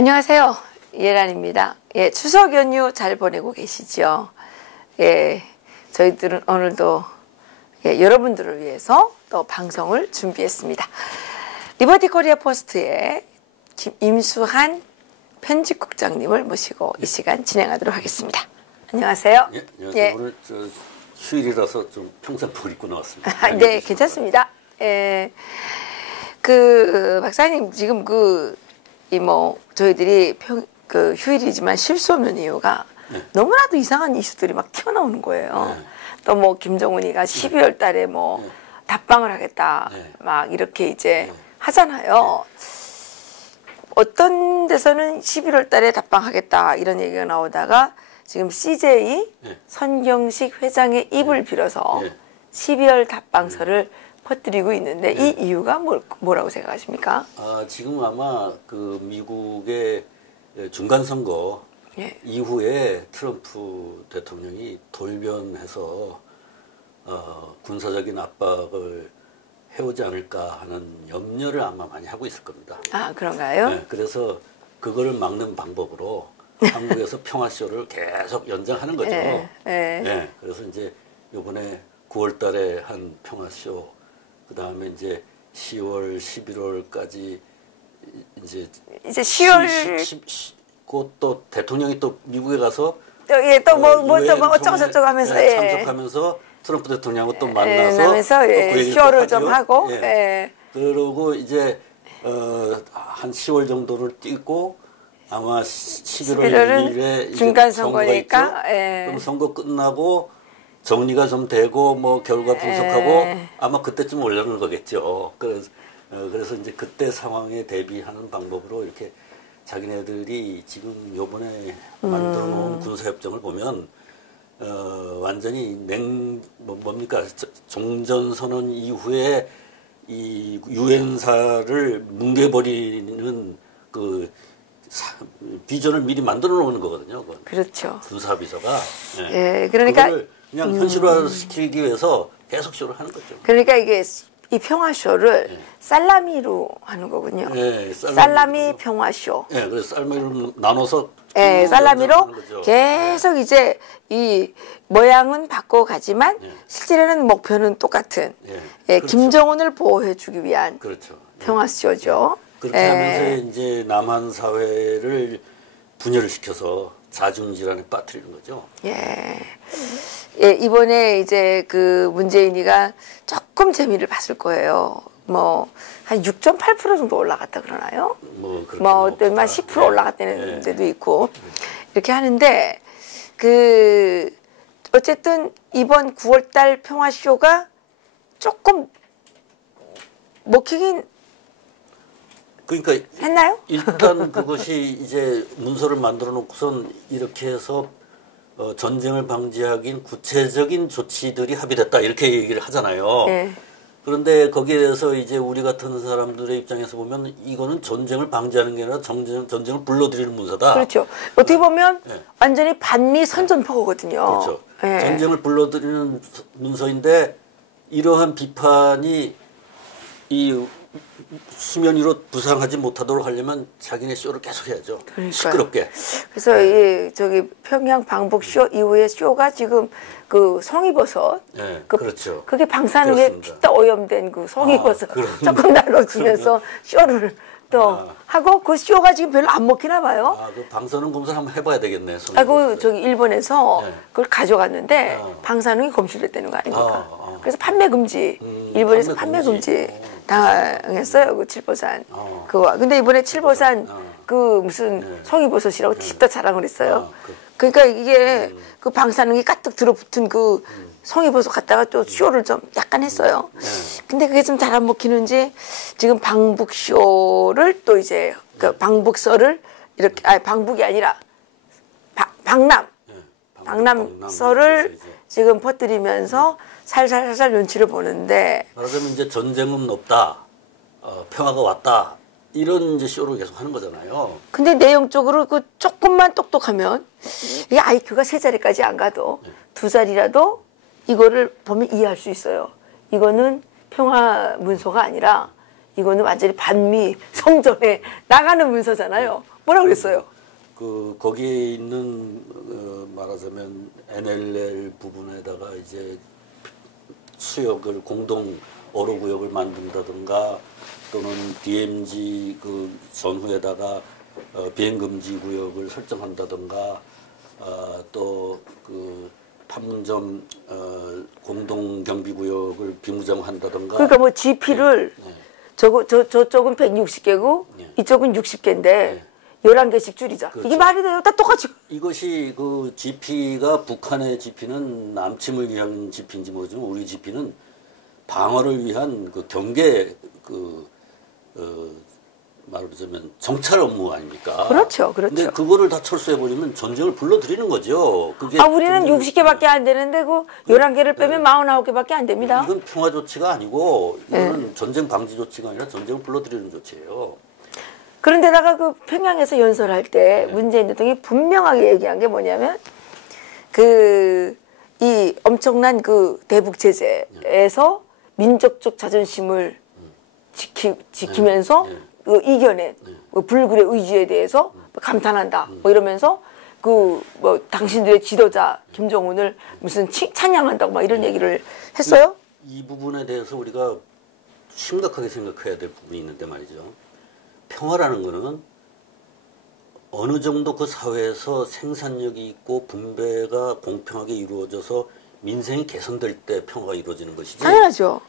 안녕하세요. 예란입니다. 예, 추석 연휴 잘 보내고 계시죠? 예, 저희들은 오늘도 여러분들을 위해서 또 방송을 준비했습니다. 리버티 코리아 포스트의 임수한 편집국장님을 모시고 이 시간 진행하도록 하겠습니다. 안녕하세요. 예, 안녕하세요. 예. 오늘 휴일이라서 좀 평상복을 입고 나왔습니다. 네, 괜찮습니다. 예, 박사님 지금 저희들이 휴일이지만 쉴 수 없는 이유가 네. 너무나도 이상한 이슈들이 막 튀어나오는 거예요. 네. 또 김정은이가 12월 달에 네. 답방을 하겠다. 네. 막 이렇게 이제 하잖아요. 어떤 데서는 11월 달에 답방하겠다 이런 얘기가 나오다가 지금 CJ 선경식 회장의 입을 빌어서 12월 답방서를 퍼뜨리고 있는데 이 이유가 뭐라고 생각하십니까? 지금 아마 미국의 중간선거 이후에 트럼프 대통령이 돌변해서 군사적인 압박을 해오지 않을까 하는 염려를 아마 많이 하고 있을 겁니다. 아, 그런가요? 네, 그래서 그거를 막는 방법으로 한국에서 평화쇼를 계속 연장하는 거죠. 네, 그래서 이제 이번에 9월 달에 한 평화쇼, 그 다음에 이제 10월, 11월까지 이제 10월 또 대통령이 또 미국에 가서 어쩌고저쩌고 하면서 참석하면서 트럼프 대통령하고 또 만나서 쇼를 좀 하고 그러고 이제 한 10월 정도를 뛰고 아마 11월 1일에 중간 선거니까 그럼 선거 끝나고 정리가 좀 되고 결과 분석하고 아마 그때쯤 올려놓은 거겠죠. 그래서 이제 그때 상황에 대비하는 방법으로 이렇게 자기네들이 지금 요번에 만들어 놓은 군사협정을 보면 완전히 뭡니까 종전선언 이후에 이 유엔사를 뭉개버리는 비전을 미리 만들어 놓는 거거든요. 그렇죠. 군사 비서가. 그러니까 그냥 현실화시키기 위해서 계속 쇼를 하는 거죠. 그러니까 이 평화쇼를 살라미로 하는 거군요. 살라미 평화쇼. 그래서 살라미로 나눠서 살라미로 계속 이제 이 모양은 바꿔가지만 실제로는 목표는 똑같은 그렇죠. 김정은을 보호해주기 위한 그렇죠. 평화쇼죠. 그렇게 하면서 이제 남한 사회를 분열을 시켜서 자중질환에 빠뜨리는 거죠. 이번에 이제 문재인이가 조금 재미를 봤을 거예요. 한 6.8% 정도 올라갔다 그러나요? 어떤 10% 올라갔다는 데도 있고 이렇게 하는데 어쨌든 이번 9월달 평화쇼가 조금 먹히긴 그러니까 했나요? 일단 그것이 이제 문서를 만들어 놓고선 이렇게 해서 전쟁을 방지하긴 구체적인 조치들이 합의됐다 이렇게 얘기를 하잖아요. 그런데 거기에 대해서 이제 우리 같은 사람들의 입장에서 보면 이거는 전쟁을 방지하는 게 아니라 전쟁을 불러들이는 문서다. 그렇죠. 어떻게 보면 완전히 반미 선전포고거든요. 그렇죠. 전쟁을 불러들이는 문서인데 이러한 비판이 이 수면 위로 부상하지 못하도록 하려면 자기네 쇼를 계속 해야죠. 그러니까요. 시끄럽게. 그래서 평양 방북쇼 이후에 쇼가 지금 송이버섯. 그렇죠. 그게 방사능에 피다 오염된 송이버섯 조금 날려주면서 쇼를 또 하고 그 쇼가 지금 별로 안 먹히나 봐요. 그 방사능 검사를 한번 해봐야 되겠네. 일본에서 그걸 가져갔는데 방사능이 검출됐다는 거 아닙니까? 그래서 판매 금지, 일본에서 판매 금지 당했어요. 칠보산. 근데 이번에 칠보산 무슨 송이버섯이라고 집다 자랑을 했어요. 그러니까 이게 방사능이 가득 들어붙은 송이버섯 갖다가 또 쇼를 좀 약간 했어요. 근데 그게 좀 잘 안 먹히는지 지금 방북쇼를 또 이제 방북서를 이렇게 방북이 아니라 방남서를 지금 퍼뜨리면서 살살 눈치를 보는데 말하자면 이제 전쟁은 없다, 평화가 왔다 이런 이제 쇼를 계속 하는 거잖아요. 근데 내용적으로 조금만 똑똑하면 이게 IQ가 3자리까지 안 가도 2자리라도 이거를 보면 이해할 수 있어요. 이거는 평화 문서가 아니라 이거는 완전히 반미 성전에 나가는 문서잖아요. 뭐라 그랬어요? 거기에 있는 말하자면 NLL 부분에다가 이제 수역을 공동 어로구역을 만든다든가 또는 DMZ 그 전후에다가 비행금지 구역을 설정한다든가 또 그 판문점 공동 경비 구역을 비무장한다든가. 그러니까 뭐 GP를 저쪽은 160개고 이쪽은 60개인데 11개씩 줄이자. 그렇죠. 이게 말이 돼요? 다 똑같이. 이것이 그 GP가 북한의 GP는 남침을 위한 GP인지 모르지만 우리 GP는 방어를 위한 그 경계 말하자면 정찰 업무 아닙니까? 그렇죠, 근데 그거를 다 철수해버리면 전쟁을 불러들이는 거죠. 그게 우리는 60개밖에 안 되는데 그 11개를 빼면 49개밖에 안 됩니다. 이건 평화 조치가 아니고 이거는 전쟁 방지 조치가 아니라 전쟁을 불러들이는 조치예요. 그런데다가 그 평양에서 연설할 때 문재인 대통령이 분명하게 얘기한 게 뭐냐면 이 엄청난 그 대북 제재에서 민족적 자존심을 지키면서 이겨낸 불굴의 의지에 대해서 감탄한다. 뭐 이러면서 당신들의 지도자 김정은을 무슨 찬양한다고 막 이런 얘기를 했어요. 이 부분에 대해서 우리가 심각하게 생각해야 될 부분이 있는데 말이죠. 평화라는 거는 어느 정도 그 사회에서 생산력이 있고 분배가 공평하게 이루어져서 민생이 개선될 때 평화가 이루어지는 것이지. 당연하죠.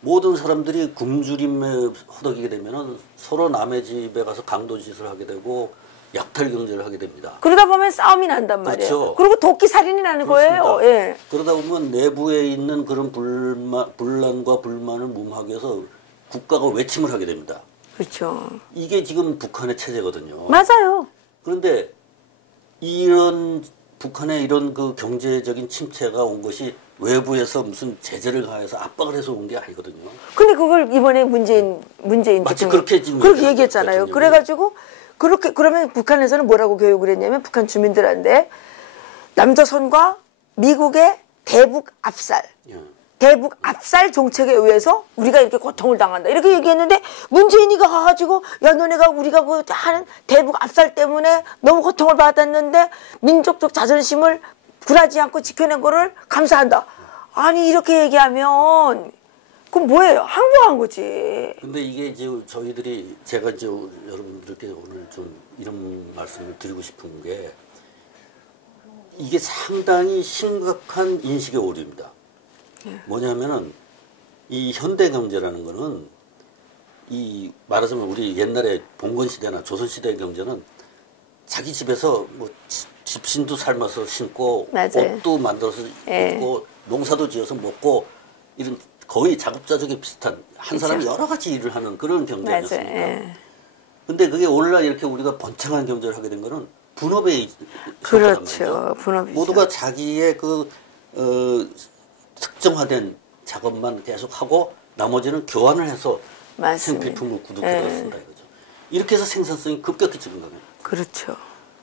모든 사람들이 굶주림에 허덕이게 되면은 서로 남의 집에 가서 강도짓을 하게 되고 약탈 경제를 하게 됩니다. 그러다 보면 싸움이 난단 말이에요. 그렇죠. 그리고 도끼 살인이 나는 그렇습니다. 거예요. 예. 그러다 보면 내부에 있는 그런 분란과 불만을 무마하기 위해서 국가가 외침을 하게 됩니다. 그렇죠. 이게 지금 북한의 체제거든요. 맞아요. 그런데 이런 북한의 이런 그 경제적인 침체가 온 것이 외부에서 무슨 제재를 가해서 압박을 해서 온 게 아니거든요. 근데 그걸 이번에 문재인 마치 그렇게 지금 그렇게 얘기했잖아요. 그래가지고 그러면 북한에서는 뭐라고 교육을 했냐면 북한 주민들한테 남조선과 미국의 대북 압살. 대북 압살 정책에 의해서 우리가 이렇게 고통을 당한다. 이렇게 얘기했는데 문재인이가 가가지고 야 너네가 우리가 그 하는 대북 압살 때문에 너무 고통을 받았는데 민족적 자존심을 굴하지 않고 지켜낸 거를 감사한다. 아니 이렇게 얘기하면 그럼 뭐예요? 항복한 거지. 근데 이게 이제 제가 이제 여러분들께 오늘 좀 이런 말씀을 드리고 싶은 게 이게 상당히 심각한 인식의 오류입니다. 뭐냐면은 이 현대 경제라는 거는 이 말하자면 우리 옛날에 봉건 시대나 조선 시대의 경제는 자기 집에서 뭐 집신도 삶아서 심고 맞아요. 옷도 만들어서 입고 농사도 지어서 먹고 이런 거의 자급자족에 비슷한 한 사람이 여러 가지 일을 하는 그런 경제 아니었습니까? 근데 그게 오늘날 이렇게 우리가 번창한 경제를 하게 된 거는 분업에 그렇죠. 분업이죠. 모두가 자기의 특정화된 작업만 계속하고 나머지는 교환을 해서 생필품을 구독해서 쓴다 이거죠. 이렇게 해서 생산성이 급격히 증가해요. 그렇죠.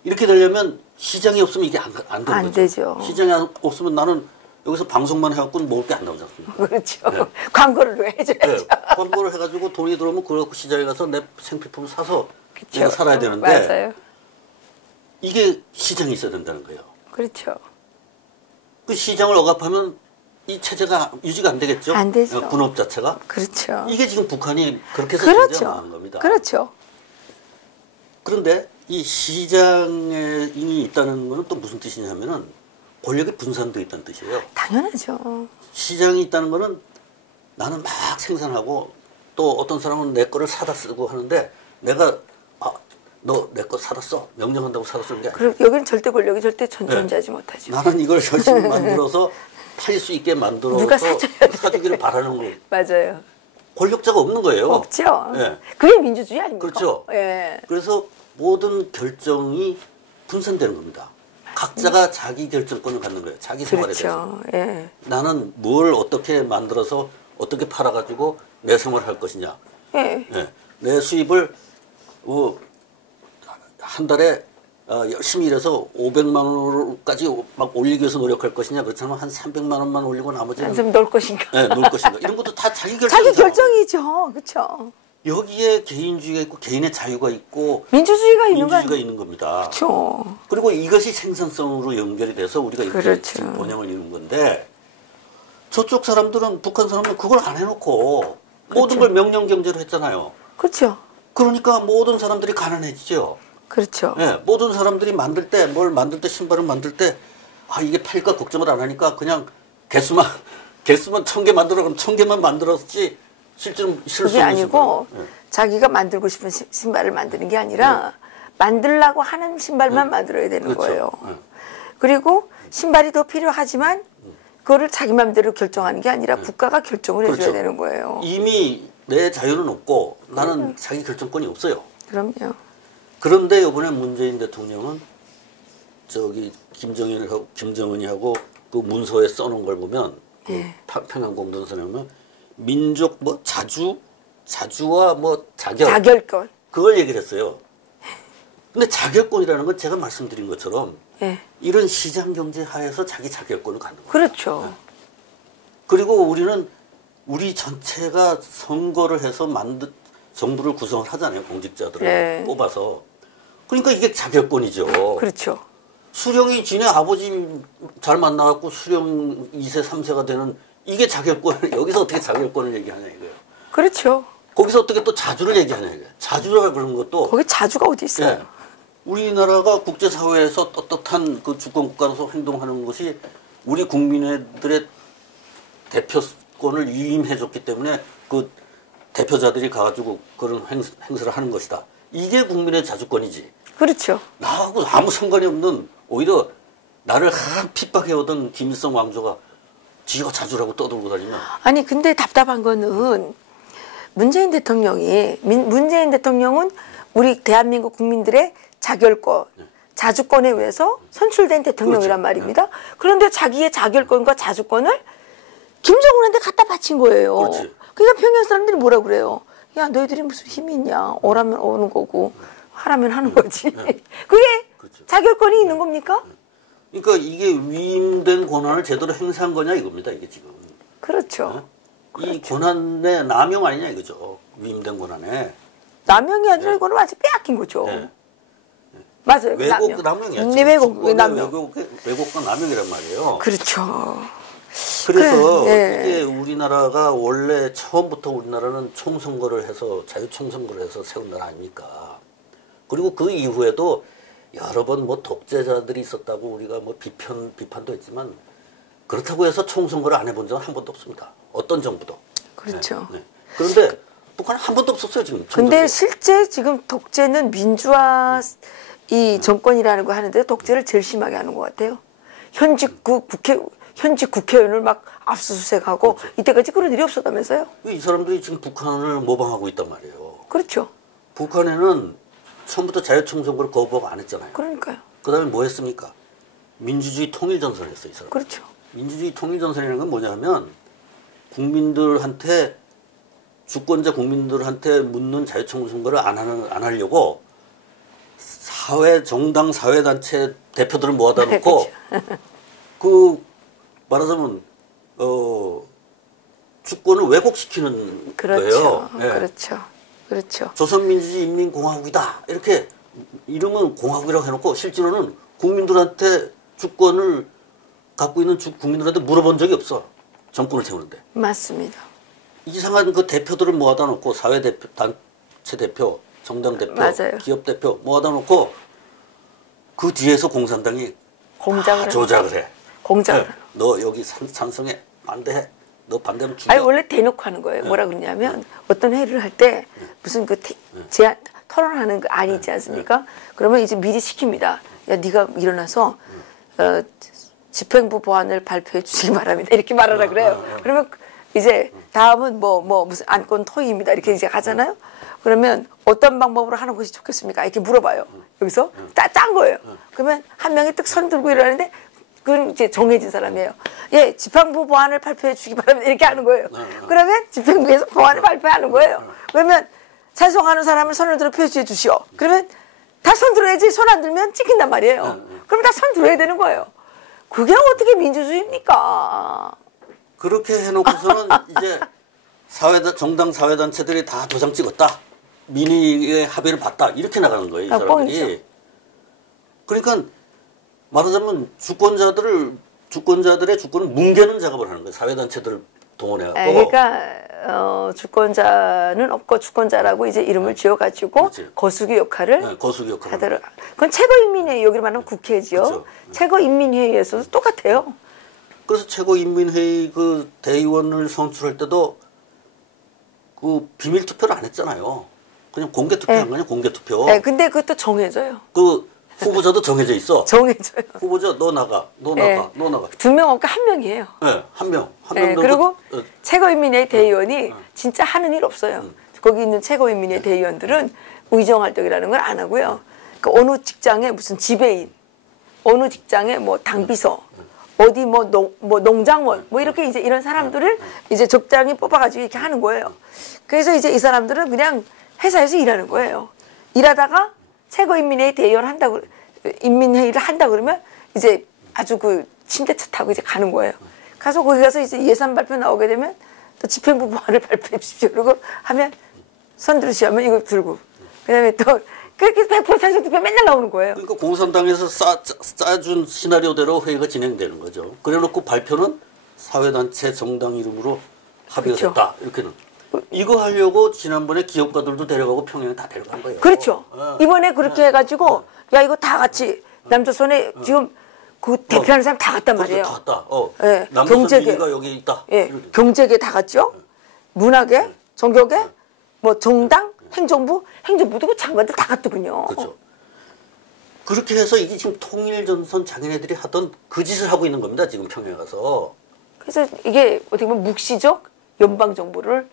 이렇게 되려면 시장이 없으면 이게 안 되는 거죠. 되죠. 시장이 없으면 나는 여기서 방송만 해갖고는 먹을 게 안 나오지 않습니까? 그렇죠. 네. 광고를 해줘야죠. 광고를 해가지고 돈이 들어오면 그렇고 시장에 가서 내 생필품을 사서 그렇죠. 내가 살아야 되는데 맞아요. 이게 시장이 있어야 된다는 거예요. 그렇죠. 그 시장을 억압하면 이 체제가 유지가 안 되겠죠? 안 되죠. 분업 자체가. 그렇죠. 이게 지금 북한이 그렇게 해서 그렇죠. 겁니다. 그렇죠. 그런데 이 시장에 있다는 것은 또 무슨 뜻이냐면은 권력이 분산되어 있다는 뜻이에요. 당연하죠. 시장이 있다는 것은 나는 막 생산하고 또 어떤 사람은 내 거를 사다 쓰고 하는데 내가 너 내 거 사다 써. 명령한다고 사다 쓰는 게 아니야. 그리고 여기는 절대 권력이 절대 존재하지 못하죠. 나는 이걸 열심히 만들어서 팔 수 있게 만들어서 누가 사주기를 바라는 거예요. 맞아요. 권력자가 없는 거예요. 없죠. 네. 그게 민주주의 아닙니까? 그렇죠. 예. 그래서 모든 결정이 분산되는 겁니다. 각자가 자기 결정권을 갖는 거예요. 자기 생활에 대해서. 예. 나는 뭘 어떻게 만들어서 어떻게 팔아가지고 내 생활을 할 것이냐. 예. 예. 내 수입을 한 달에 열심히 일해서 500만 원까지 막 올리기 위해서 노력할 것이냐. 그렇잖아요. 한 300만 원만 올리고 나머지는 좀 놀 것인가. 네, 놀 것인가. 이런 것도 다 자기 결정이죠. 자기 결정이죠. 그렇죠. 여기에 개인주의가 있고 개인의 자유가 있고 민주주의가 있는 겁니다. 그렇죠. 그리고 이것이 생산성으로 연결이 돼서 우리가 이렇게 그렇죠. 번영을 이룬 건데 저쪽 사람들은 북한 사람들은 그걸 안 해놓고 그렇죠. 모든 걸 명령 경제로 했잖아요. 그렇죠. 그러니까 모든 사람들이 가난해지죠. 그렇죠. 네, 모든 사람들이 만들 때 신발을 만들 때 이게 팔까 걱정을 안 하니까 그냥 개수만 1000개 만들어 그럼 1000개만 만들었지 실제로 그게 아니고 자기가 만들고 싶은 신발을 만드는 게 아니라 만들려고 하는 신발만 만들어야 되는 그렇죠. 거예요. 그리고 신발이 더 필요하지만 그거를 자기 마음대로 결정하는 게 아니라 국가가 결정을 해줘야 그렇죠. 되는 거예요. 이미 내 자유는 없고 나는 자기 결정권이 없어요. 그럼요. 그런데 이번에 문재인 대통령은 저기 김정은이 하고 그 문서에 써놓은 걸 보면 평양 공동선언에 보면 민족 자주와 자결권 그걸 얘기를 했어요. 근데 자결권이라는 건 제가 말씀드린 것처럼 이런 시장 경제 하에서 자기 자결권을 갖는 거예요. 그렇죠. 그리고 우리 전체가 선거를 해서 정부를 구성을 하잖아요. 공직자들을 뽑아서. 그러니까 이게 자결권이죠. 그렇죠. 수령이 지네 아버지 잘 만나갖고 수령 2세, 3세가 되는 이게 자결권, 여기서 어떻게 자결권을 얘기하냐 이거예요. 그렇죠. 거기서 어떻게 또 자주를 얘기하냐 이거예요. 자주라 그러는 것도. 거기 자주가 어디 있어요? 우리나라가 국제사회에서 떳떳한 그 주권국가로서 행동하는 것이 우리 국민들의 대표권을 위임해줬기 때문에 그 대표자들이 가가지고 그런 행사를 하는 것이다. 이게 국민의 자주권이지. 그렇죠. 나하고 아무 상관이 없는 오히려 나를 핍박해오던 김일성 왕조가 지가 자주라고 떠들고 다니면. 아니 근데 답답한 거는 문재인 대통령은 우리 대한민국 국민들의 자결권, 자주권에 의해서 선출된 대통령이란 말입니다. 그런데 자기의 자결권과 자주권을 김정은한테 갖다 바친 거예요. 그러니까 평양 사람들이 뭐라 그래요? 야 너희들이 무슨 힘이 있냐. 오라면 오는 거고 하라면 하는 거지. 그게 자결권이 있는 겁니까? 그러니까 이게 위임된 권한을 제대로 행사한 거냐 이겁니다. 이게 지금. 그렇죠. 이 권한의 남용 아니냐 이거죠. 위임된 권한에. 남용이 아니라 이거는 완전 빼앗긴 거죠. 맞아요. 왜곡과 남용이란 말이에요. 그렇죠. 그래서 이게 우리나라가 원래 처음부터 우리나라는 총선거를 해서 자유총선거를 해서 세운 나라 아닙니까? 그리고 그 이후에도 여러 번 독재자들이 있었다고 우리가 비판도 했지만 그렇다고 해서 총선거를 안 해본 적은 한 번도 없습니다. 어떤 정부도. 그렇죠. 그런데 북한은 한 번도 없었어요 지금. 근데 실제 지금 독재는 민주화 이 정권이라는 거 하는데 독재를 제일 심하게 하는 것 같아요. 현직 국회의원을 막 압수수색하고 이때까지 그런 일이 없었다면서요? 이 사람들이 지금 북한을 모방하고 있단 말이에요. 그렇죠. 북한에는 처음부터 자유총선거를 거부하고 안 했잖아요. 그러니까요. 그 다음에 뭐 했습니까? 민주주의 통일전선을 했어요, 이 사람. 그렇죠. 민주주의 통일전선이라는 건 뭐냐면 국민들한테 주권자 국민들한테 묻는 자유총선거를 안 하려고 정당 사회단체 대표들을 모아다 놓고 그 말하자면 주권을 왜곡시키는 거예요. 그렇죠. 조선민주주의인민공화국이다 이렇게 이름은 공화국이라고 해놓고 실제로는 국민들한테 주권을 갖고 있는 국민들한테 물어본 적이 없어. 정권을 세우는데. 맞습니다. 이상한 그 대표들을 모아다 놓고 사회대표, 단체 대표, 정당 대표, 기업 대표 모아다 놓고 그 뒤에서 공산당이 공작을 조작을 해. 공작을. 너 여기 찬성해. 반대해. 너 반대하면 죽여. 아니 원래 대놓고 하는 거예요. 뭐라 그러냐면 어떤 회의를 할 때 무슨 그 제안 토론하는 거 안이 있지 않습니까? 그러면 이제 미리 시킵니다. 야 네가 일어나서 집행부 보안을 발표해 주시기 바랍니다. 이렇게 말하라 그래요. 그러면 이제 다음은 무슨 안건 토의입니다. 이렇게 이제 가잖아요. 그러면 어떤 방법으로 하는 것이 좋겠습니까? 이렇게 물어봐요. 여기서 짠 거예요. 그러면 한 명이 딱 손 들고 일어나는데 그건 이제 정해진 사람이에요. 예, 집행부 보안을 발표해 주기 바랍니다. 이렇게 하는 거예요. 그러면 집행부에서 보안을 발표하는 거예요. 그러면 찬성하는 사람을 손을 들어 표시해 주시오. 그러면 다 손 들어야지. 손 안 들면 찍힌단 말이에요. 그럼 다 손 들어야 되는 거예요. 그게 어떻게 민주주의입니까? 그렇게 해놓고서는 이제 정당 사회단체들이 다 도장 찍었다. 민의의 합의를 봤다. 이렇게 나가는 거예요. 이 사람들이. 뻥이죠. 그러니까 말하자면 주권자들의 주권을 뭉개는 작업을 하는 거예요. 사회단체들을 동원해갖고. 그러니까 주권자는 없고 주권자라고 이제 이름을 지어가지고 그렇지. 거수기 역할을 하도록. 그건 최고인민회의 여기로 말하면 국회지요. 그렇죠. 최고인민회의에서도 똑같아요. 그래서 최고인민회의 그 대의원을 선출할 때도 그 비밀 투표를 안 했잖아요. 그냥 공개 투표한 거냐 공개 투표. 네, 근데 그것도 정해져요. 그 후보자도 정해져 있어. 정해져요. 후보자 너 나가. 2명 없고 1명이에요. 네, 1명. 그리고 최고인민회의 대의원이 진짜 하는 일 없어요. 거기 있는 최고인민회의 대의원들은 의정활동이라는 걸 안 하고요. 그러니까 어느 직장에 무슨 지배인, 어느 직장에 뭐 당비서, 어디 뭐 농장원, 뭐 이렇게 이제 이런 사람들을 이제 적당히 뽑아가지고 이렇게 하는 거예요. 그래서 이제 이 사람들은 그냥 회사에서 일하는 거예요. 일하다가 최고인민회의 대의원 한다고, 인민회의를 한다 그러면 이제 아주 그 침대차 타고 이제 가는 거예요. 가서 거기 가서 이제 예산 발표 나오게 되면 또 집행부 보안을 발표해 주십시오. 그러고 하면 손 들으시오 하면 이거 들고. 그 다음에 또 그렇게 100% 산소투표 맨날 나오는 거예요. 그러니까 공산당에서 짜준 시나리오대로 회의가 진행되는 거죠. 그래 놓고 발표는 사회단체 정당 이름으로 합의가 그렇죠. 됐다. 이렇게는. 이거 하려고 지난번에 기업가들도 데려가고 평양에 다 데려간 거예요. 그렇죠. 이번에 그렇게 해가지고 야 이거 다 같이 남조선에 지금 그 대표하는 사람 다 갔단 말이에요. 다 갔다. 네. 경제계가 여기 있다. 예. 경제계 다 갔죠. 문화계, 종교계, 뭐 정당, 행정부도 그 장관들 다 갔더군요. 그렇죠. 그렇게 해서 이게 지금 통일전선 자기네들이 하던 그 짓을 하고 있는 겁니다. 지금 평양에 가서. 그래서 이게 어떻게 보면 묵시적 연방정부를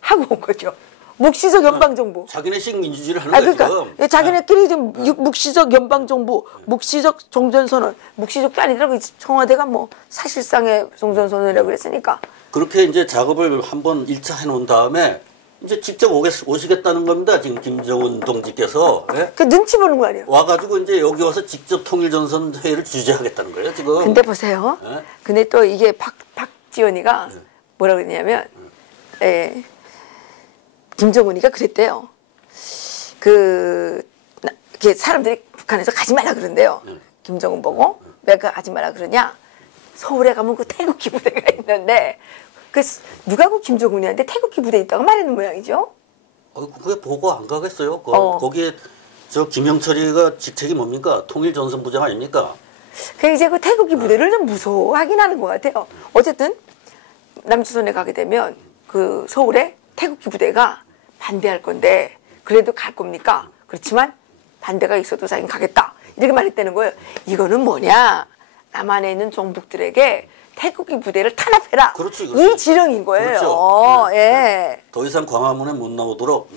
하고 온 거죠. 묵시적 연방정부. 자기네식 민주주의를 하는 거예요. 그러니까 지금. 자기네끼리 좀 묵시적 연방정부, 묵시적 종전선언, 묵시적도 아니더라고. 청와대가 뭐 사실상의 종전선언이라고 그랬으니까. 그렇게 이제 작업을 한번 1차 해놓은 다음에 이제 직접 오시겠다는 겁니다. 지금 김정은 동지께서. 예? 그 눈치 보는 거 아니에요? 와가지고 이제 여기 와서 직접 통일전선 회의를 주재하겠다는 거예요, 지금. 근데 보세요. 예? 근데 또 이게 박지원이가 뭐라 그랬냐면, 김정은이가 그랬대요. 이렇게 사람들이 북한에서 가지 말라 그런대요. 김정은 보고. 왜 가지 말라 그러냐? 서울에 가면 그 태극기 부대가 있는데, 그래서 누가 그 김정은이한테 태극기 부대 있다고 말하는 모양이죠. 그게 보고 안 가겠어요. 거기에 저 김영철이가 직책이 뭡니까? 통일전선부장 아닙니까? 그 이제 그 태극기 부대를 좀 무서워하긴 하는 것 같아요. 어쨌든 남조선에 가게 되면 그 서울에 태극기 부대가 반대할 건데 그래도 갈 겁니까? 그렇지만 반대가 있어도 자기는 가겠다. 이렇게 말했다는 거예요. 이거는 뭐냐? 남한에 있는 종북들에게 태극기 부대를 탄압해라. 그렇지. 이 지령인 거예요. 그렇죠. 예. 더 이상 광화문에 못 나오도록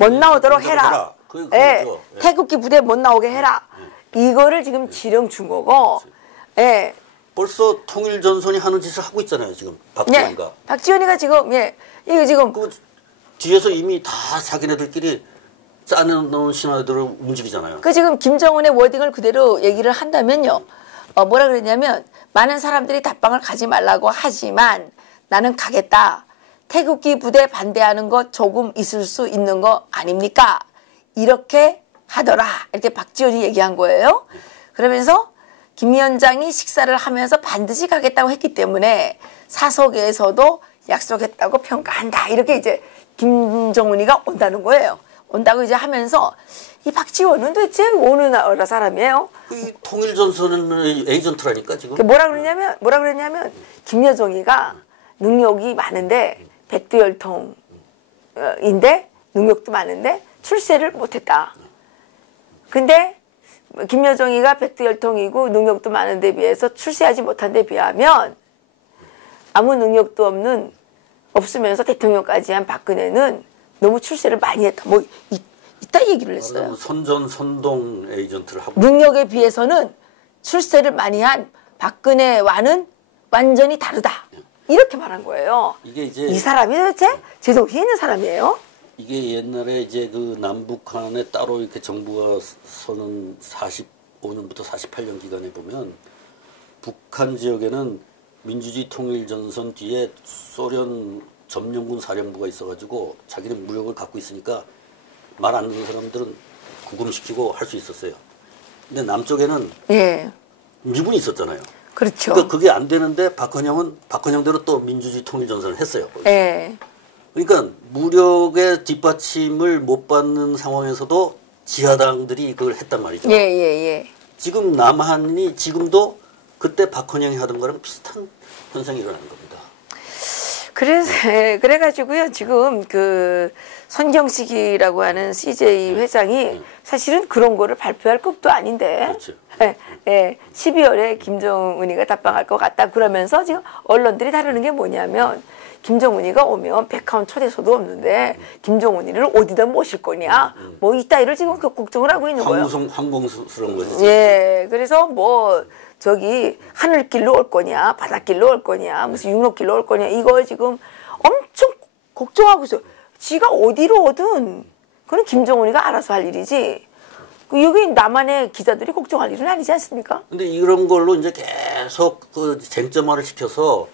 해라. 예. 태극기 부대 못 나오게 해라. 이거를 지금 지령 준 거고. 예. 벌써 통일전선이 하는 짓을 하고 있잖아요. 지금 박지원이가. 예. 박지원이가 지금 이거 지금 뒤에서 이미 다 자기네들끼리 짜내놓은 시나리오대로 움직이잖아요. 그 지금 김정은의 워딩을 그대로 얘기를 한다면요. 뭐라 그랬냐면 많은 사람들이 답방을 가지 말라고 하지만 나는 가겠다. 태극기 부대 반대하는 거 조금 있을 수 있는 거 아닙니까? 이렇게 하더라. 이렇게 박지원이 얘기한 거예요. 그러면서 김 위원장이 식사를 하면서 반드시 가겠다고 했기 때문에 사석에서도 약속했다고 평가한다. 이렇게 이제 김정은이가 온다는 거예요. 온다고 이제 하면서 이 박지원은 도대체 어느 나라 사람이에요? 그 통일전선은 에이전트라니까 지금. 뭐라 그랬냐면 김여정이가 능력이 많은데 백두혈통인데 능력도 많은데 출세를 못했다. 근데 김여정이가 백두혈통이고 능력도 많은 데 비해서 출세하지 못한 데 비하면 아무 능력도 없으면서 대통령까지 한 박근혜는 너무 출세를 많이 했다. 뭐 이따 얘기를 했어요. 선동 에이전트를 하고. 능력에 비해서는 출세를 많이 한 박근혜와는 완전히 다르다. 이렇게 말한 거예요. 이게 이제 이 사람이 도대체 제정신이 있는 사람이에요? 이게 옛날에 이제 그 남북한에 따로 이렇게 정부가 서는 45년부터 48년 기간에 보면 북한 지역에는 민주주의 통일전선 뒤에 소련 점령군 사령부가 있어가지고 자기는 무력을 갖고 있으니까 말 안 듣는 사람들은 구금시키고 할 수 있었어요. 근데 남쪽에는 예. 미군이 있었잖아요. 그렇죠. 그러니까 그게 안 되는데 박헌영은 박헌영대로 또 민주주의 통일전선을 했어요. 예. 그러니까 무력의 뒷받침을 못 받는 상황에서도 지하당들이 그걸 했단 말이죠. 예, 예, 예. 지금 남한이 지금도 그때 박헌영이 하던 거랑 비슷한 현상이 일어나는 겁니다. 그래가지고요, 지금 그 선경식이라고 하는 CJ 회장이 사실은 그런 거를 발표할 급도 아닌데. 그렇죠. 예, 예, 12월에 김정은이가 답방할 것 같다 그러면서 지금 언론들이 다루는 게 뭐냐면 김정은이가 오면 백화원 초대소도 없는데 김정은이를 어디다 모실 거냐 뭐 이따위를 지금 걱정을 하고 있는 거예요. 황공스러운 거지. 예, 그래서 뭐 저기 하늘길로 올 거냐 바닷길로 올 거냐 무슨 육로길로 올 거냐 이거 지금 엄청 걱정하고 있어요. 지가 어디로 오든 그건 김정은이가 알아서 할 일이지. 여기 남한의 기자들이 걱정할 일은 아니지 않습니까? 근데 이런 걸로 이제 계속 그 쟁점화를 시켜서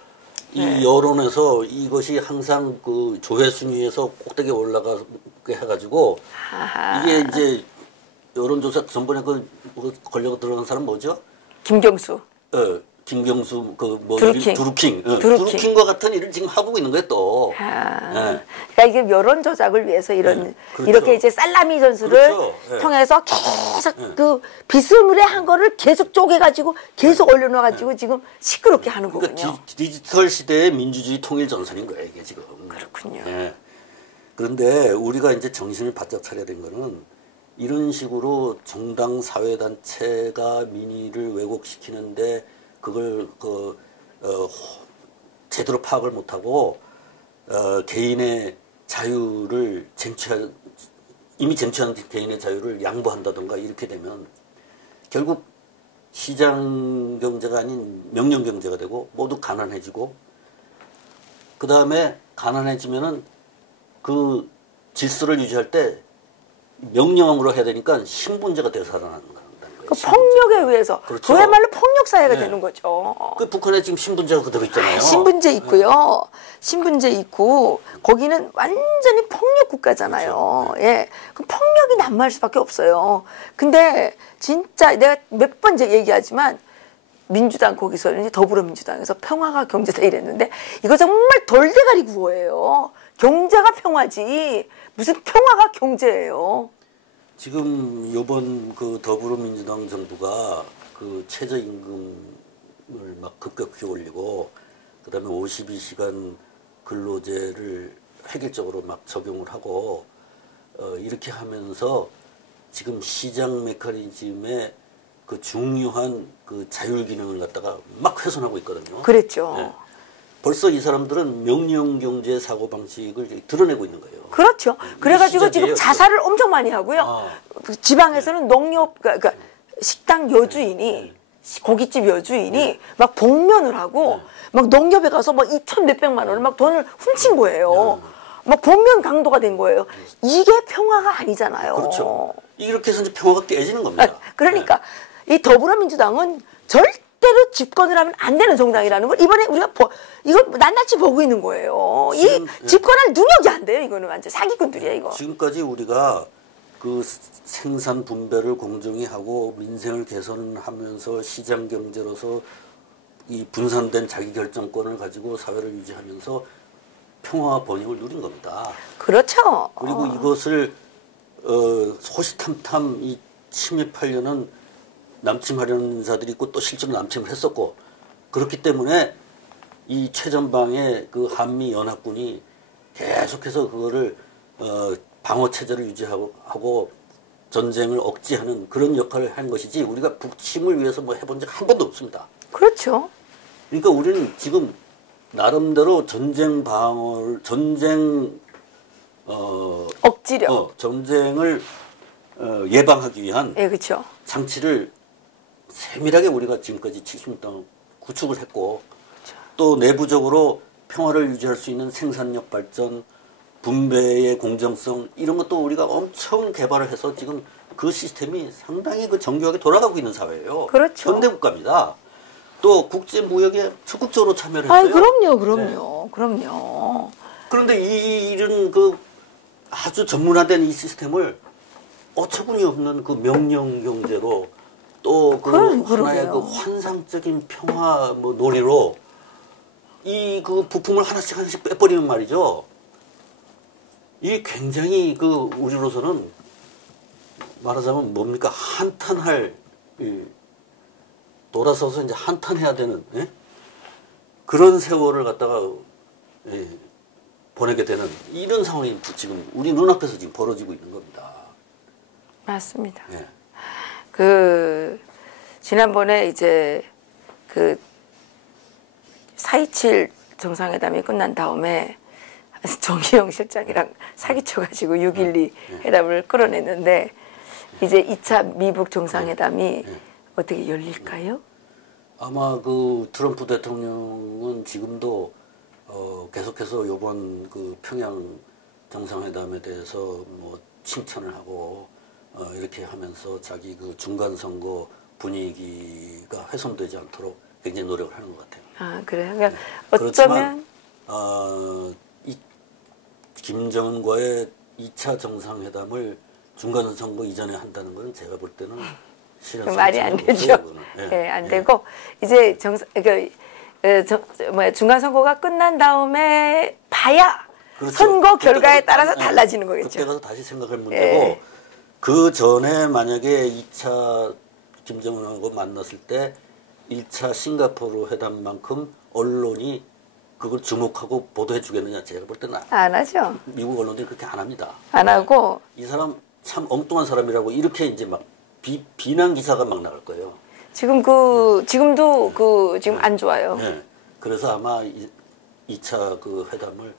이 여론에서 이것이 항상 그 조회 순위에서 꼭대기에 올라가게 해가지고 이게 이제 여론조사 전번에 그 권력 들어간 사람 뭐죠? 김경수. 김경수 두루킹. 과 같은 일을 지금 하고 있는 거예요 또. 그러니까 이게 여론 조작을 위해서 이런 그렇죠. 이렇게 이제 살라미 전술을 그렇죠. 통해서 계속 그 비스무리한 거를 계속 쪼개가지고 계속 올려놔가지고 지금 시끄럽게 하는 거군요. 그러니까 디지털 시대의 민주주의 통일 전선인 거예요 이게 지금. 그렇군요. 그런데 우리가 이제 정신을 바짝 차려야 된 거는 이런 식으로 정당 사회단체가 민의를 왜곡시키는데 그걸 제대로 파악을 못하고 개인의 자유를 이미 쟁취한 개인의 자유를 양보한다던가 이렇게 되면 결국 시장 경제가 아닌 명령 경제가 되고 모두 가난해지고 그 다음에 가난해지면은 그 질서를 유지할 때 명령으로 해야 되니까 신분제가 되어 살아나는 거예요. 그 폭력에 의해서 그렇죠. 그야말로 폭력 사회가 되는 거죠. 그 북한에 지금 신분제가 그대로 있잖아요. 신분제 있고요. 신분제 있고 거기는 완전히 폭력 국가잖아요. 그렇죠. 예, 그 폭력이 난무할 수밖에 없어요. 근데 진짜 내가 몇 번 얘기하지만 민주당 거기서 이제 더불어민주당에서 평화가 경제다 이랬는데 이거 정말 돌대가리 구호예요. 경제가 평화지 무슨 평화가 경제예요. 지금 이번 그 더불어민주당 정부가 그 최저임금을 막 급격히 올리고 그다음에 52시간 근로제를 획일적으로 막 적용을 하고 이렇게 하면서 지금 시장 메커니즘의 그 중요한 그 자율 기능을 갖다가 막 훼손하고 있거든요. 그랬죠. 네. 벌써 이 사람들은 명령 경제 사고 방식을 드러내고 있는 거예요. 그렇죠. 그래가지고 지금 자살을 엄청 많이 하고요. 지방에서는 농협, 그러니까 식당 여주인이, 고깃집 여주인이 막 복면을 하고 막 농협에 가서 막 2천 몇백만 원을 막 돈을 훔친 거예요. 막 복면 강도가 된 거예요. 이게 평화가 아니잖아요. 그렇죠. 이렇게 해서 이제 평화가 깨지는 겁니다. 그러니까 이 더불어민주당은 절대로 집권을 하면 안 되는 정당이라는 걸 이번에 우리가 이걸 낱낱이 보고 있는 거예요. 이 집권할 능력이 안 돼요. 이거는 완전 사기꾼들이야 이거. 지금까지 우리가 그 생산 분배를 공정히 하고 민생을 개선하면서 시장 경제로서 이 분산된 자기 결정권을 가지고 사회를 유지하면서 평화와 번영을 누린 겁니다. 그렇죠. 그리고 이것을 호시탐탐 이 침입하려는 남침하려는 자들이 있고 또 실제로 남침을 했었고 그렇기 때문에 이 최전방의 그 한미 연합군이 계속해서 그거를 방어 체제를 유지하고 전쟁을 억제하는 그런 역할을 한 것이지 우리가 북침을 위해서 뭐 해본 적 한 번도 없습니다. 그렇죠. 그러니까 우리는 지금 나름대로 전쟁 억지력, 전쟁을 예방하기 위한 그렇죠. 장치를 세밀하게 우리가 지금까지 70년 동안 구축을 했고 또 내부적으로 평화를 유지할 수 있는 생산력 발전, 분배의 공정성 이런 것도 우리가 엄청 개발을 해서 지금 그 시스템이 상당히 그 정교하게 돌아가고 있는 사회예요. 그렇죠. 현대국가입니다. 또 국제 무역에 적극적으로 참여를 했어요. 그럼요. 그럼요. 그런데 이런 그 아주 전문화된 이 시스템을 어처구니 없는 그 명령 경제로 또 그 하나의 그 환상적인 평화 뭐 놀이로 이 그 부품을 하나씩 하나씩 빼버리는 말이죠. 이게 굉장히 그 우리로서는 말하자면 뭡니까 한탄할 돌아서서 이제 한탄해야 되는 예? 그런 세월을 갖다가 예, 보내게 되는 이런 상황이 지금 우리 눈앞에서 지금 벌어지고 있는 겁니다. 맞습니다. 예. 그 지난번에 이제 그 4.27 정상회담이 끝난 다음에 정의용 실장이랑 사기쳐가지고 6.12 회담을 끌어냈는데 이제 2차 미북 정상회담이 어떻게 열릴까요? 아마 그 트럼프 대통령은 지금도 계속해서 이번 그 평양 정상회담에 대해서 뭐 칭찬을 하고 이렇게 하면서 자기 그 중간 선거 분위기가 훼손되지 않도록 굉장히 노력을 하는 것 같아요. 아 그래요? 그러니까 어쩌면 이 김정은과의 2차 정상회담을 중간 선거 이전에 한다는 건 제가 볼 때는 실현 말이 안 되죠. 네, 안 되고 이제 중간 선거가 끝난 다음에 봐야 그렇죠. 선거 결과에 따라서 달라지는 거겠죠. 그때 가서 다시 생각할 문제고 그 전에 만약에 2차 김정은하고 만났을 때 1차 싱가포르 회담만큼 언론이 그걸 주목하고 보도해 주겠느냐 제가 볼 때는 안 하죠. 미국 언론들이 그렇게 안 합니다. 안 하고 이 사람 참 엉뚱한 사람이라고 이렇게 이제 막 비난 기사가 막 나갈 거예요. 지금도 지금 안 좋아요. 네. 그래서 아마 2차 그 회담을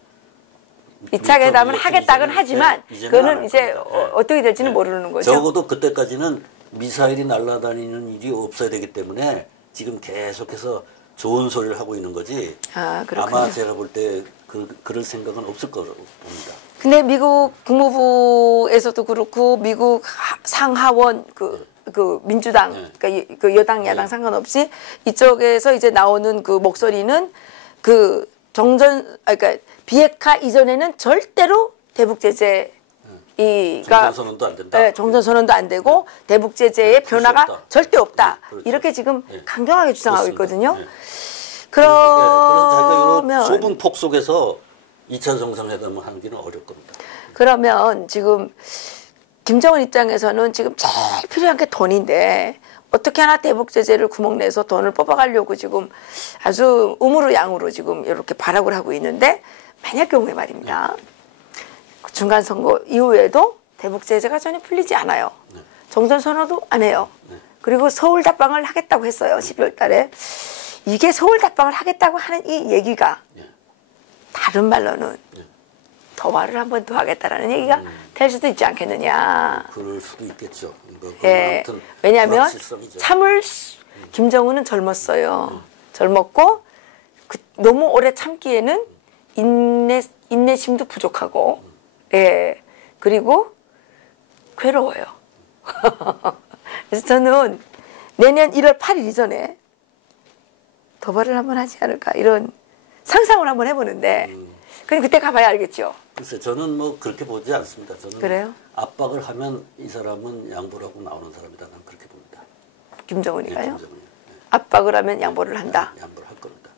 2차 회담을 하겠다고는 하지만 그거는 이제 어떻게 될지는 모르는 거죠. 적어도 그때까지는 미사일이 날아다니는 일이 없어야 되기 때문에 지금 계속해서 좋은 소리를 하고 있는 거지. 아마 제가 볼 때 그럴 생각은 없을 거라고 봅니다. 근데 미국 국무부에서도 그렇고 미국 상하원 그 민주당 그러니까 그 여당 야당 상관없이 이쪽에서 이제 나오는 그 목소리는 그 그러니까 비핵화 이전에는 절대로 대북 제재 정전선언도 안 된다. 네, 정전선언도 안 되고 대북 제재의 변화가 없다. 절대 없다. 그렇죠. 이렇게 지금 강경하게 주장하고 그렇습니다. 있거든요. 그래서 자기가 좁은 폭 속에서 2차 정상회담을 하는 게 어려울 겁니다. 그러면 지금 김정은 입장에서는 지금 제일 필요한 게 돈인데 어떻게 하나 대북 제재를 구멍내서 돈을 뽑아가려고 지금 아주 우무로 양으로 지금 이렇게 발악을 하고 있는데 만약 경우에 말입니다. 중간 선거 이후에도 대북 제재가 전혀 풀리지 않아요. 정전선언도 안 해요. 그리고 서울 답방을 하겠다고 했어요. 12월 달에. 이게 서울 답방을 하겠다고 하는 이 얘기가 다른 말로는 도발을 한 번 더 하겠다라는 얘기가 될 수도 있지 않겠느냐. 그럴 수도 있겠죠. 예. 왜냐하면 참을 김정은은 젊었어요. 젊었고 너무 오래 참기에는 인내심도 부족하고 예. 그리고 괴로워요. 그래서 저는 내년 1월 8일 이전에 도발을 한번 하지 않을까 이런 상상을 한번 해보는데 그럼 그때 가봐야 알겠죠. 글쎄 저는 뭐 그렇게 보지 않습니다. 저는 그래요? 압박을 하면 이 사람은 양보를 하고 나오는 사람이다. 난 그렇게 봅니다. 김정은이가요? 네, 김정은이. 네. 압박을 하면 양보를 한다. 네, 양보를 할 겁니다.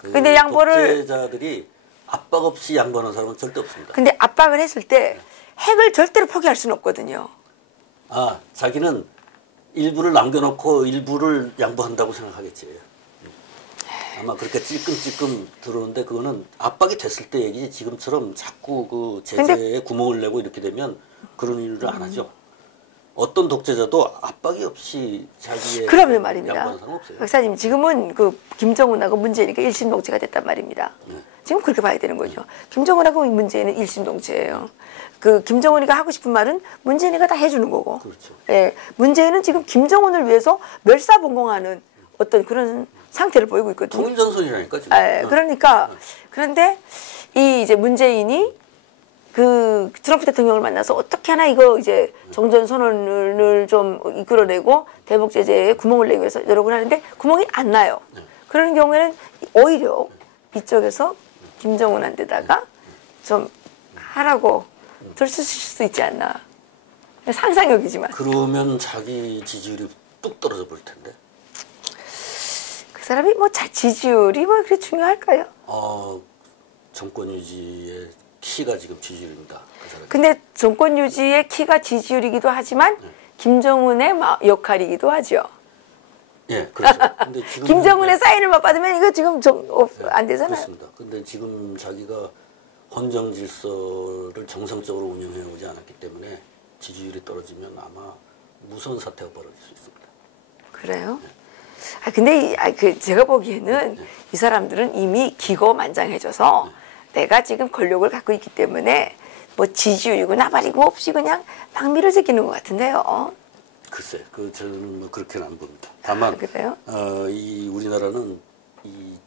근데 양보를 독재자들이 압박 없이 양보하는 사람은 절대 없습니다. 근데 압박을 했을 때 핵을 절대로 포기할 수는 없거든요. 자기는 일부를 남겨놓고 일부를 양보한다고 생각하겠지. 아마 그렇게 찔끔찔끔 들어오는데 그거는 압박이 됐을 때 얘기지 지금처럼 자꾸 그 제재에 구멍을 내고 이렇게 되면 그런 일을 안 하죠. 어떤 독재자도 압박이 없이 자기의 그러면 말입니다. 양보하는 사람 없어요. 박사님 지금은 그 김정은하고 문재인이가 일심동체가 됐단 말입니다. 지금 그렇게 봐야 되는 거죠. 김정은하고 문재인은 일심동체예요. 그 김정은이가 하고 싶은 말은 문재인이가 다 해주는 거고. 그렇죠. 예, 문재인은 지금 김정은을 위해서 멸사봉공하는 어떤 그런 상태를 보이고 있거든요. 통일전선이라니까 지금. 그러니까 그런데 이 이제 문재인이 그 트럼프 대통령을 만나서 어떻게 하나 이거 이제 정전선언을 좀 이끌어내고 대북 제재에 구멍을 내기 위해서 노력을 하는데 구멍이 안 나요. 그런 경우에는 오히려 이쪽에서 김정은한테다가 좀 하라고 들으실 수도 있지 않나. 상상력이지만. 그러면 자기 지지율이 뚝 떨어져 버릴 텐데. 그 사람이 뭐 지지율이 뭐 그렇게 중요할까요? 정권 유지의 키가 지금 지지율입니다. 그 근데 정권 유지의 키가 지지율이기도 하지만 김정은의 역할이기도 하죠. 예, 그렇죠. 근데 지금 김정은의 사인을 못 받으면 이거 지금 안 되잖아요. 그렇습니다. 근데 지금 자기가 헌정 질서를 정상적으로 운영해 오지 않았기 때문에 지지율이 떨어지면 아마 무서운 사태가 벌어질 수 있습니다. 그래요? 네. 근데 제가 보기에는 이 사람들은 이미 기고만장해져서 내가 지금 권력을 갖고 있기 때문에 뭐 지지율이고 나발이고 없이 그냥 막 밀어제끼는 것 같은데요. 글쎄, 저는 뭐 그렇게는 안 봅니다. 다만, 그래요? 이 우리나라는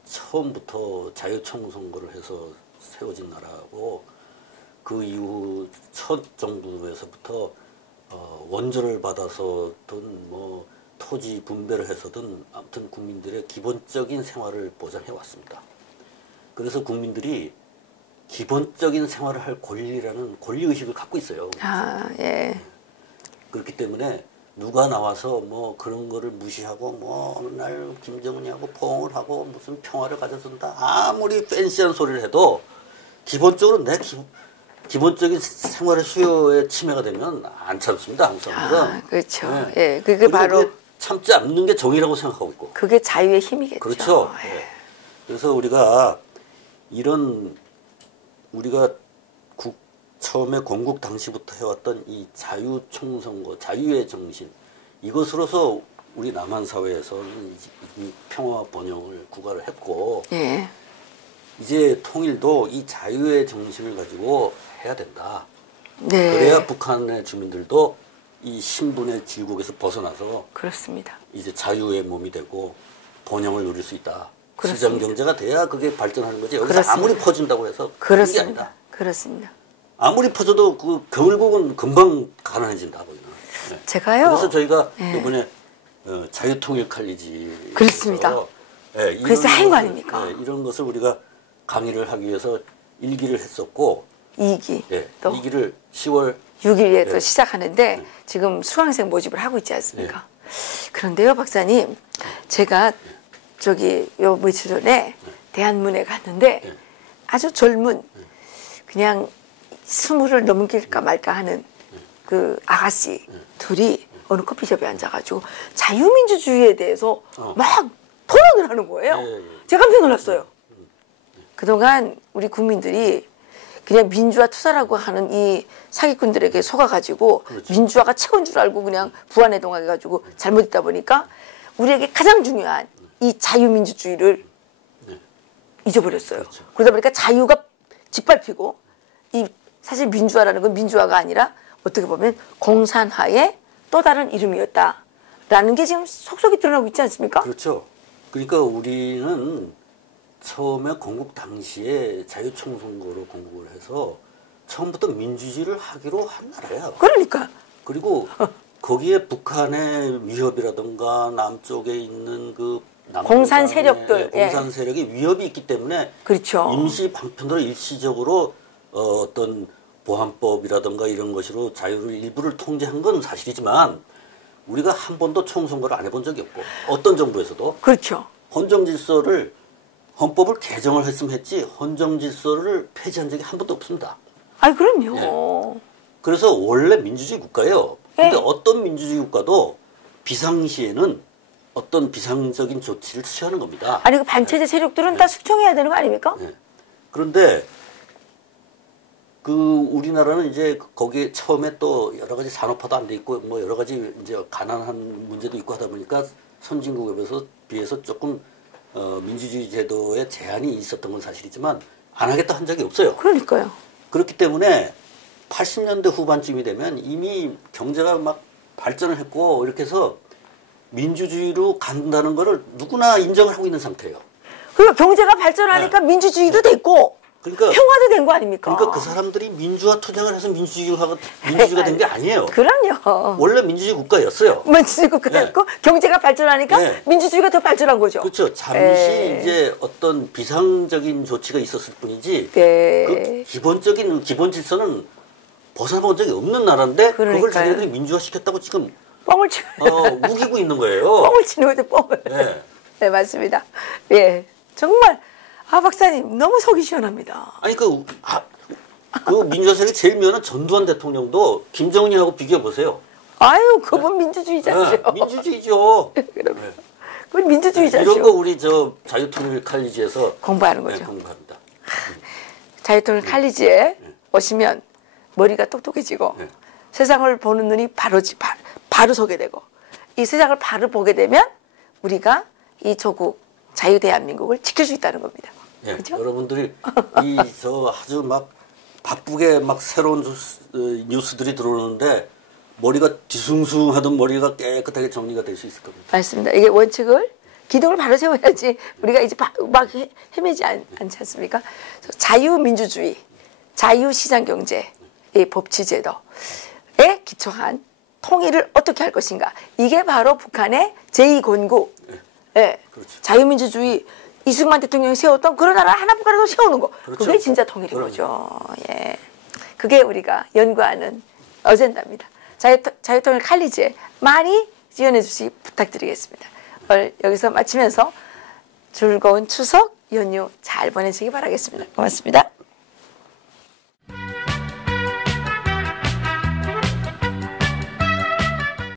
처음부터 자유총선거를 해서 세워진 나라고 그 이후 첫 정부에서부터 원조를 받아서든 뭐 토지 분배를 해서든 아무튼 국민들의 기본적인 생활을 보장해 왔습니다. 그래서 국민들이 기본적인 생활을 할 권리라는 권리의식을 갖고 있어요. 예. 그렇기 때문에 누가 나와서 뭐 그런 거를 무시하고 뭐 어느 날 김정은이하고 포옹을 하고 무슨 평화를 가져준다 아무리 팬시한 소리를 해도 기본적으로 내 기본적인 생활의 수요에 침해가 되면 안 참습니다. 한국 사람들은. 그렇죠. 네. 예, 그게 바로 참지 않는 게 정의라고 생각하고 있고. 그게 자유의 힘이겠죠. 그렇죠. 예. 그래서 우리가 처음에 건국 당시부터 해왔던 이 자유총선거, 자유의 정신, 이것으로서 우리 남한 사회에서는 이 평화 번영을 구가를 했고, 예. 이제 통일도 이 자유의 정신을 가지고 해야 된다. 네. 그래야 북한의 주민들도 이 신분의 질곡에서 벗어나서 그렇습니다. 이제 자유의 몸이 되고 번영을 누릴 수 있다. 그렇습니다. 시장 경제가 돼야 그게 발전하는 거지. 여기서 그렇습니다. 아무리 퍼진다고 해서 그렇습니다. 그게 아니다. 그렇습니다. 아무리 퍼져도 결국은 금방 가난해진다. 네. 제가요. 그래서 저희가 이번에 자유통일 칼리지. 그렇습니다. 네, 그래서 한 거 아닙니까? 네, 이런 것을 우리가 강의를 하기 위해서 1기를 했었고 2기 네, 또 2기를 10월 6일에 네. 또 시작하는데 지금 수강생 모집을 하고 있지 않습니까? 그런데요, 박사님, 제가 요 며칠 전에 대한문에 갔는데 아주 젊은 그냥 20을 넘길까 말까 하는 그 아가씨 둘이 어느 커피숍에 앉아가지고 자유민주주의에 대해서 막 토론을 하는 거예요. 제가 깜짝 놀랐어요. 그동안 우리 국민들이 그냥 민주화 투사라고 하는 이 사기꾼들에게 속아가지고 그렇죠. 민주화가 최고인 줄 알고 그냥 부안해동해가지고 잘못했다 보니까 우리에게 가장 중요한 이 자유민주주의를 잊어버렸어요. 그렇죠. 그러다 보니까 자유가 짓밟히고 이 사실 민주화라는 건 민주화가 아니라 어떻게 보면 공산화의 또 다른 이름이었다라는 게 지금 속속이 드러나고 있지 않습니까? 그렇죠. 그러니까 우리는 처음에 건국 당시에 자유총선거로 건국을 해서 처음부터 민주주의를 하기로 한 나라야. 그러니까. 그리고 거기에 북한의 위협이라든가 남쪽에 있는 그 공산 세력들, 공산 세력의 위협이 있기 때문에 그렇죠. 임시 방편으로 일시적으로 어떤 보안법이라든가 이런 것으로 자유를 일부를 통제한 건 사실이지만 우리가 한 번도 총선거를 안 해본 적이 없고 어떤 정부에서도 그렇죠. 헌법을 개정을 했으면 했지 헌정 질서를 폐지한 적이 한 번도 없습니다. 아니 그럼요. 예. 그래서 원래 민주주의 국가예요. 근데 어떤 민주주의 국가도 비상시에는 어떤 비상적인 조치를 취하는 겁니다. 아니 그 반체제 세력들은 다 숙청해야 되는 거 아닙니까? 그런데 우리나라는 이제 거기에 처음에 또 여러 가지 산업화도 안 돼 있고 뭐 여러 가지 이제 가난한 문제도 있고 하다 보니까 선진국에 비해서 조금 민주주의 제도에 제한이 있었던 건 사실이지만 안 하겠다 한 적이 없어요. 그러니까요. 그렇기 때문에 80년대 후반쯤이 되면 이미 경제가 막 발전을 했고 이렇게 해서 민주주의로 간다는 거를 누구나 인정을 하고 있는 상태예요. 그러니까 경제가 발전하니까 민주주의도 됐고 그러니까 평화도 된 거 아닙니까? 그러니까 그 사람들이 민주화 투쟁을 해서 민주주의가 된 게 아니에요. 그럼요. 원래 민주주의 국가였어요. 민주주의 국가였고 네. 경제가 발전하니까 네. 민주주의가 더 발전한 거죠. 그렇죠. 잠시 이제 어떤 비상적인 조치가 있었을 뿐이지. 네. 그 기본 질서는 벗어본 적이 없는 나라인데 그걸 자기들이 민주화시켰다고 지금 뻥을 치고 우기고 있는 거예요. 뻥을 치는 거죠. 뻥을. 네. 네, 맞습니다. 예, 정말 박사님 너무 속이 시원합니다. 아니 그 민주화 세력이 제일 미워하는 전두환 대통령도 김정은이하고 비교해 보세요. 아유, 그분 민주주의자죠. 네, 민주주의죠. 그럼 그건 민주주의자죠. 이런 거 우리 자유통일 칼리지에서 공부하는 거죠. 네, 공부합니다. 자유통일 칼리지에 오시면 머리가 똑똑해지고 네. 세상을 보는 눈이 바로 서게 되고 이 세상을 바로 보게 되면 우리가 이 조국 자유대한민국을 지킬 수 있다는 겁니다. 네, 그죠? 여러분들이 아주 막 바쁘게 막 새로운 뉴스들이 들어오는데 머리가 뒤숭숭하던 머리가 깨끗하게 정리가 될 수 있을 겁니다. 맞습니다. 이게 원칙을 기둥을 바로 세워야지 우리가 이제 막 헤매지 않지 않습니까? 자유민주주의, 자유시장경제, 이 법치제도에 기초한 통일을 어떻게 할 것인가. 이게 바로 북한의 제2권구. 네. 그렇죠. 자유민주주의 이승만 대통령이 세웠던 그런 나라 하나뿐이라도 세우는 거. 그렇죠. 그게 진짜 통일인 거죠. 예. 그게 우리가 연구하는 어젠다입니다. 자유통일 칼리지에 많이 지원해 주시기 부탁드리겠습니다. 오늘 여기서 마치면서 즐거운 추석 연휴 잘 보내시기 바라겠습니다. 고맙습니다.